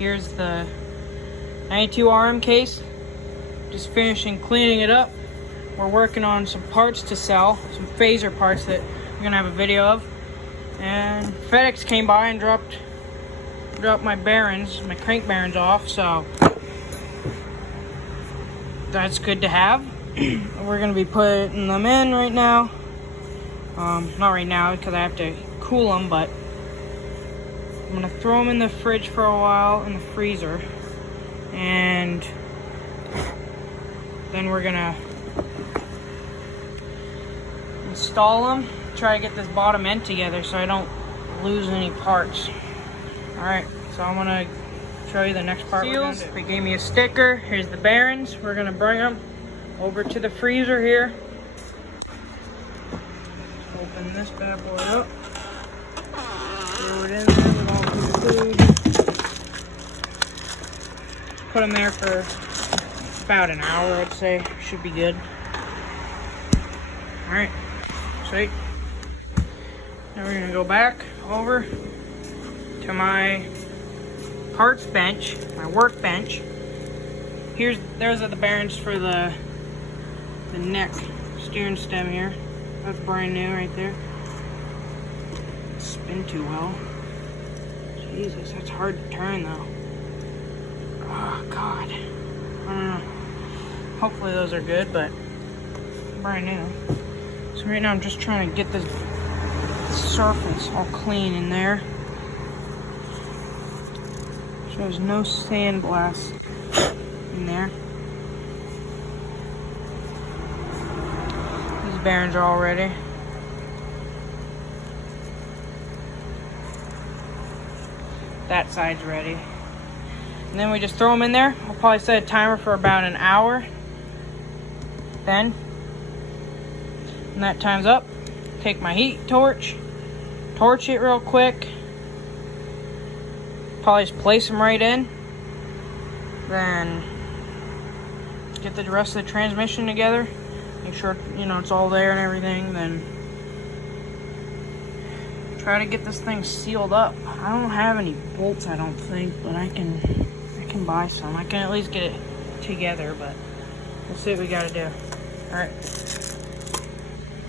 Here's the 92 RM case. Just finishing cleaning it up. We're working on some parts to sell, some phaser parts that we're gonna have a video of. And FedEx came by and dropped my bearings, my crank bearings off, so that's good to have. We're gonna be putting them in right now. Not right now because I have to cool them, but I'm gonna throw them in the fridge for a while, in the freezer, and then we're gonna install them, try to get this bottom end together so I don't lose any parts. Alright, so I'm gonna show you the next part. Seals, they gave me a sticker. Here's the bearings. We're gonna bring them over to the freezer here. Open this bad boy up. Throw it in there with all the food. Put them there for about an hour, I'd say. Should be good. Alright, sweet. Now we're gonna go back over to my parts bench, my workbench. There's the bearings for the neck steering stem here. That's brand new right there. Doesn't spin too well. Jesus, that's hard to turn though. Oh God. I don't know. Hopefully those are good, but brand new. So right now I'm just trying to get this surface all clean in there. So there's no sandblast in there. These bearings are all ready. That side's ready. And then we just throw them in there. I'll probably set a timer for about an hour. Then, when that time's up, take my heat torch it real quick. Probably just place them right in. Then get the rest of the transmission together. Make sure it's all there and everything. Then try to get this thing sealed up. I don't have any bolts, I don't think, but I can buy some. I can at least get it together, but we'll see what we gotta do. Alright.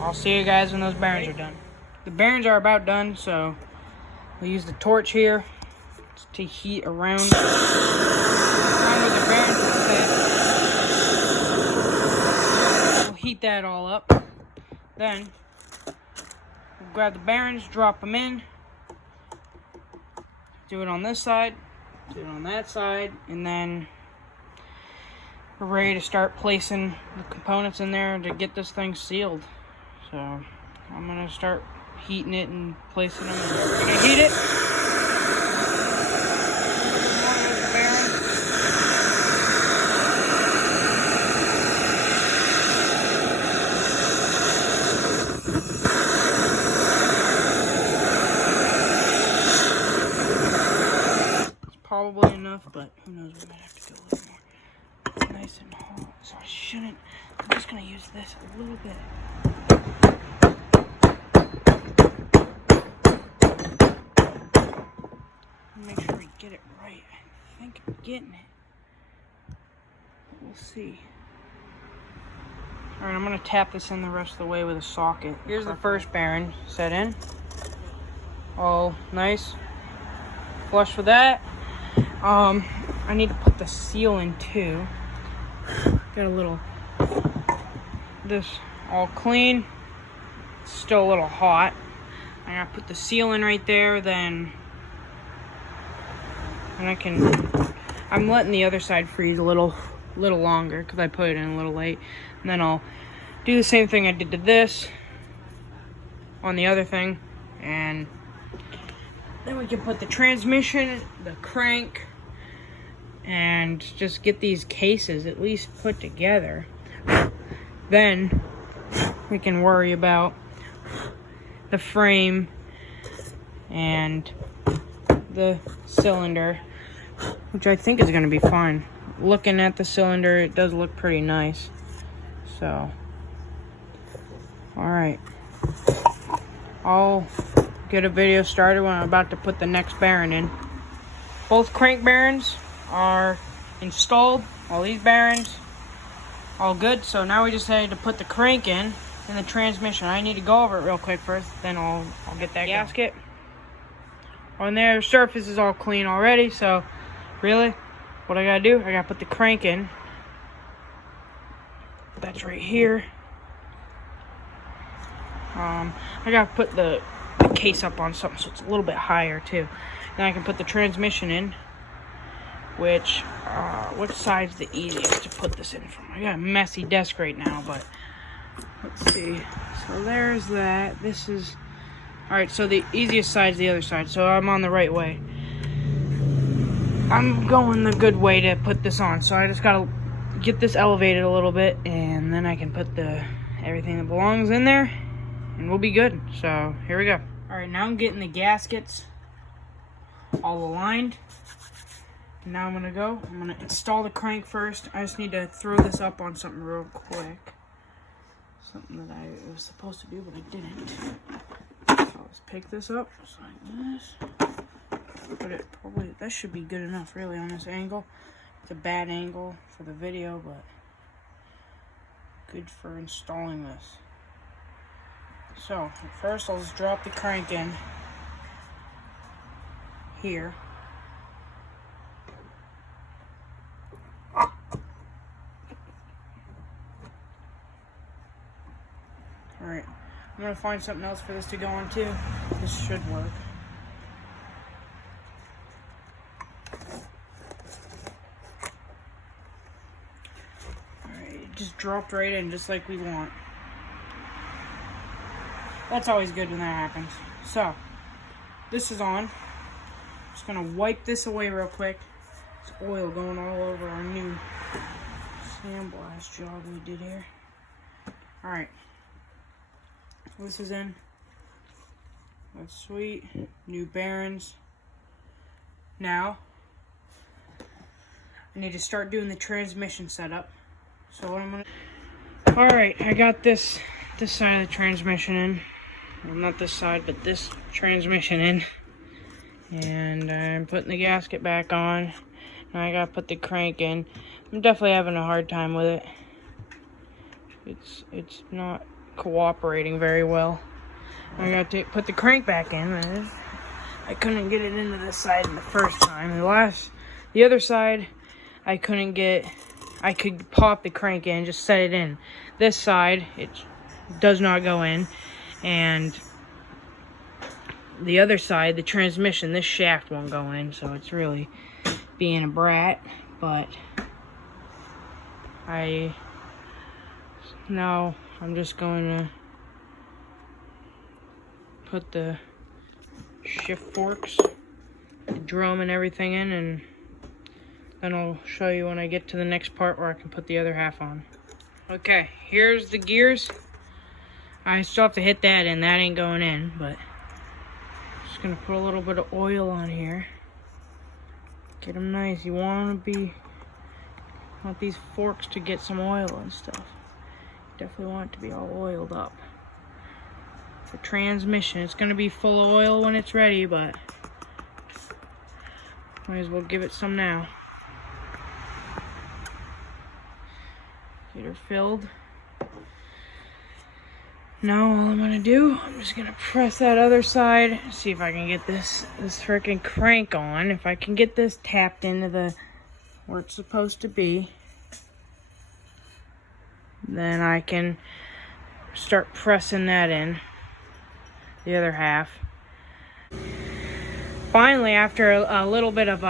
I'll see you guys when those bearings are done. The bearings are about done, so we'll use the torch here to heat around with the bearings. We'll heat that all up. Then we'll grab the bearings, drop them in. Do it on this side, do it on that side, and then we're ready to start placing the components in there to get this thing sealed. So I'm gonna start heating it and placing them in there. We're gonna heat it. It's probably enough, but who knows, we might have to go a little more. Nice and hot. So I'm just gonna use this a little bit. Make sure we get it right. I think I'm getting it. We'll see. Alright, I'm gonna tap this in the rest of the way with a socket. Here's the first bearing set in. All nice. Flush with that. I need to put the seal in too. Got a little, this all clean. It's still a little hot. I gotta put the seal in right there, then I'm letting the other side freeze a little longer because I put it in a little late. And then I'll do the same thing I did to this on the other thing. And then we can put the transmission, the crank, and just get these cases at least put together. Then we can worry about the frame and the cylinder, which I think is going to be fine. Looking at the cylinder, it does look pretty nice. So, alright. I'll get a video started when I'm about to put the next bearing in. Both crank bearings are installed. All these bearings, all good. So now we just need to put the crank in the transmission. I need to go over it real quick first, then I'll get that gasket on there. The surface is all clean already, so really what I gotta do, I gotta put the crank in. That's right here. I gotta put the case up on something so it's a little bit higher too. Then I can put the transmission in, which side's the easiest to put this in from? I got a messy desk right now, but let's see. So there's that. This is, alright, so the easiest side's the other side, so I'm on the right way. I'm going the good way to put this on, so I just gotta get this elevated a little bit, and then I can put everything that belongs in there, and we'll be good. So here we go. Alright, now I'm getting the gaskets all aligned. Now I'm gonna install the crank first. I just need to throw this up on something real quick. Something that I was supposed to do, but I didn't. So let's pick this up just like this. Put it probably, that should be good enough really on this angle. It's a bad angle for the video, but good for installing this. So first I'll just drop the crank in here. Alright, I'm going to find something else for this to go on too. This should work. Alright, it just dropped right in just like we want. That's always good when that happens. So, this is on. I'm just going to wipe this away real quick. There's oil going all over our new sandblast job we did here. Alright. This is in. That's sweet. New bearings. Now, I need to start doing the transmission setup. So what I'm gonna... Alright, I got this side of the transmission in. Well, not this side, but this transmission in. And I'm putting the gasket back on. Now I gotta put the crank in. I'm definitely having a hard time with it. It's not cooperating very well. I got to put the crank back in. I couldn't get it into this side the first time. The other side, I couldn't get. I could pop the crank in, just set it in. This side, it does not go in, and the other side, the transmission, this shaft won't go in. So it's really being a brat, but now I'm just going to put the shift forks, the drum and everything in, and then I'll show you when I get to the next part where I can put the other half on. Okay, here's the gears. I still have to hit that in. That ain't going in, but just going to put a little bit of oil on here. Get them nice. You want these forks to get some oil and stuff. Definitely want it to be all oiled up. For transmission, it's going to be full of oil when it's ready, but might as well give it some now. Get her filled. Now all I'm going to do, I'm just going to press that other side, see if I can get this freaking crank on. If I can get this tapped into where it's supposed to be, then I can start pressing that in, the other half. Finally, after a little bit of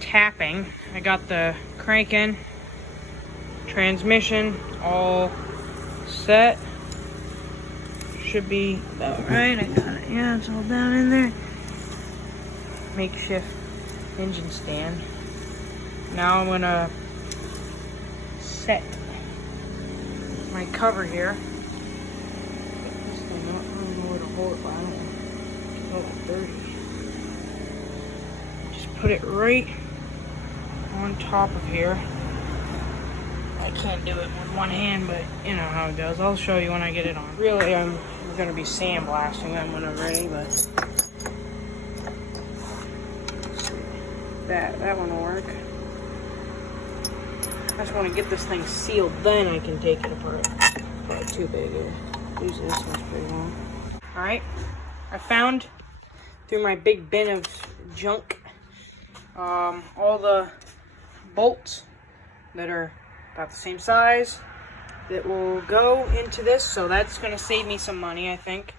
tapping, I got the crank in, transmission all set. Should be about right. I got it. Yeah, it's all down in there. Makeshift engine stand. Now I'm gonna set my cover here. Get this thing up. I don't know where to hold it, but I don't know it's dirty. Just put it right on top of here. I can't do it with one hand, but you know how it goes. I'll show you when I get it on. Really, I'm going to be sandblasting them when I'm ready, but that. That one will work. I just want to get this thing sealed, then I can take it apart. Probably too big here. Usually this one's pretty long. Alright, I found through my big bin of junk all the bolts that are about the same size that will go into this, so that's going to save me some money, I think.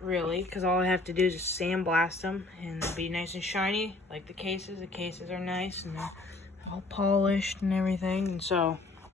Really, because all I have to do is just sandblast them and they'll be nice and shiny like the cases. The cases are nice and they're all polished and everything, and so